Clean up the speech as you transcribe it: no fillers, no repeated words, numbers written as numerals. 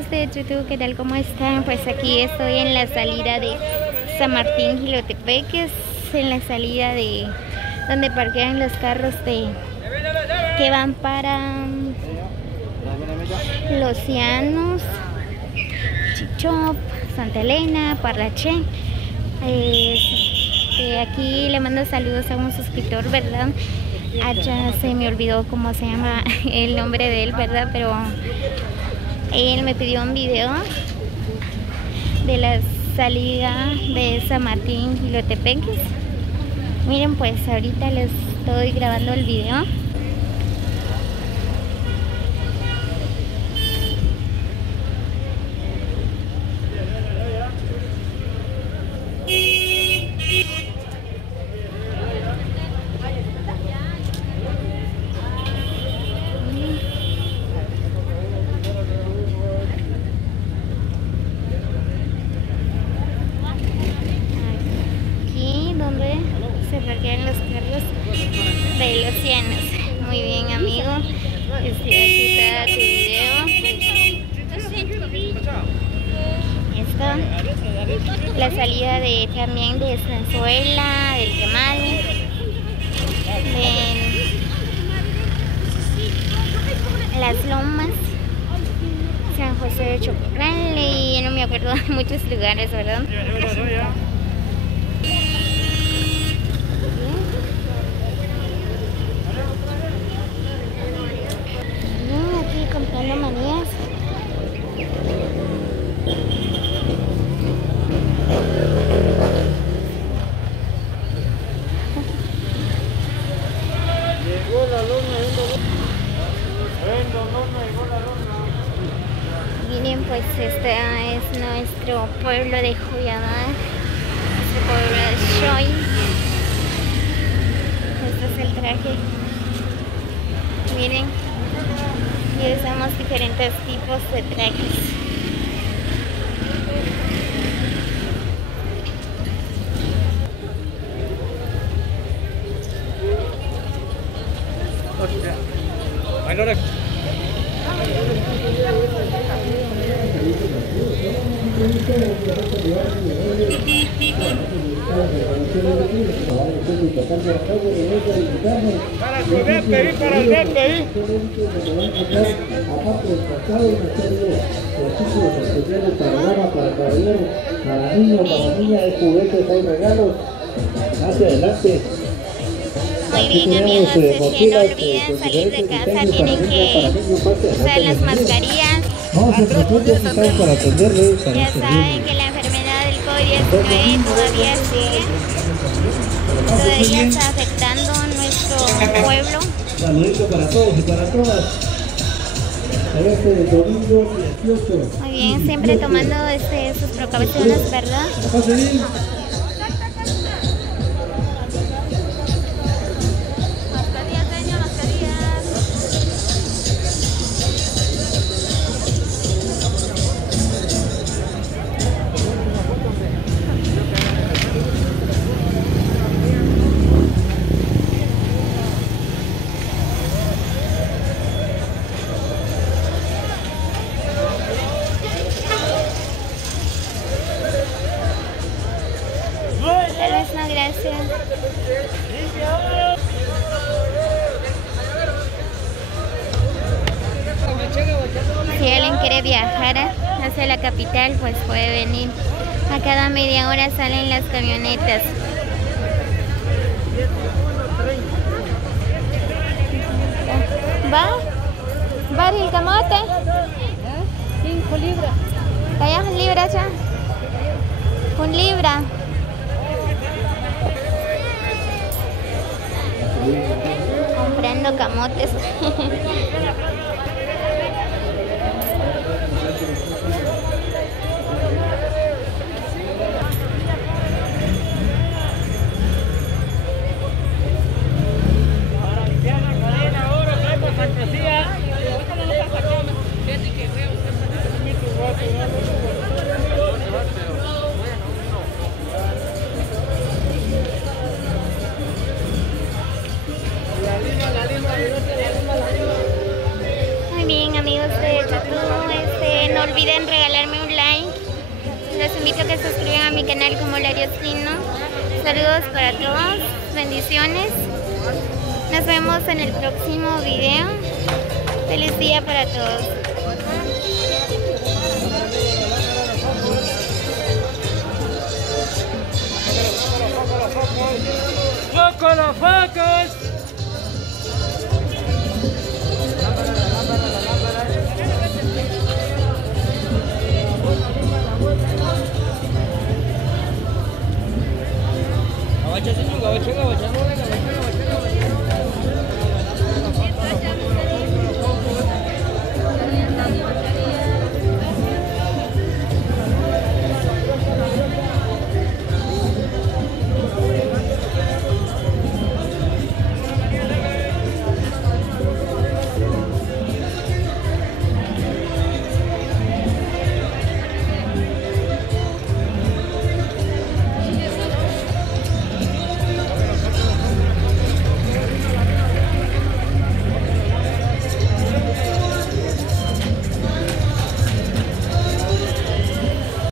amigos de YouTube, ¿qué tal? ¿Cómo están? Pues aquí estoy en la salida de San Martín Jilotepeques, en la salida de donde parquean los carros que van para Los Llanos, Chichop, Santa Elena, Parlaché. Aquí le mando saludos a un suscriptor, ¿verdad? Ya se me olvidó cómo se llama el nombre de él, ¿verdad? Pero él me pidió un video de la salida de San Martín Jilotepeques. Miren, pues ahorita les estoy grabando el video. Se parquean los carros de Los Llanos. Muy bien, amigo. Aquí está tu video. Esto, la salida también de Estanzuela, del Quemal, de Las Lomas, San José de Chocorral, y no me acuerdo de muchos lugares, ¿verdad? Comprando manías. Llegó la luna, llegó la luna. Miren, pues este es nuestro pueblo de Juyabá, nuestro pueblo de Xoy. Este es el traje. Miren. Y usamos diferentes tipos de trajes. Para el verde. Aparte del pasado, una serie de artículos especiales para caballeros, para niños, para niñas, hay juguetes, hay regalos. Hacia adelante. Muy bien, amigos, que no olviden salir de casa, tienen que usar las mascarillas. No se preocupen, estamos para atenderles. Ya saben que la enfermedad del COVID-19 todavía sigue. Todavía está afectando nuestro pueblo. Saludito para todos y para todas. Este domingo 18. Muy bien, siempre tomando sus precauciones, ¿verdad? Pase bien. Tal vez no, gracias. Si alguien quiere viajar hacia la capital, pues puede venir. A cada media hora salen las camionetas. ¿Va el camote? 5 libras. ¿Calla 1 libra ya? 1 libra. Comprando camotes. amigos de YouTube, no olviden regalarme un like. Los invito a que se suscriban a mi canal como Lariosino. Saludos para todos, bendiciones. Nos vemos en el próximo video. Feliz día para todos. ¡Foco, los focos! Gabacha, señor, gabacha, gabacha.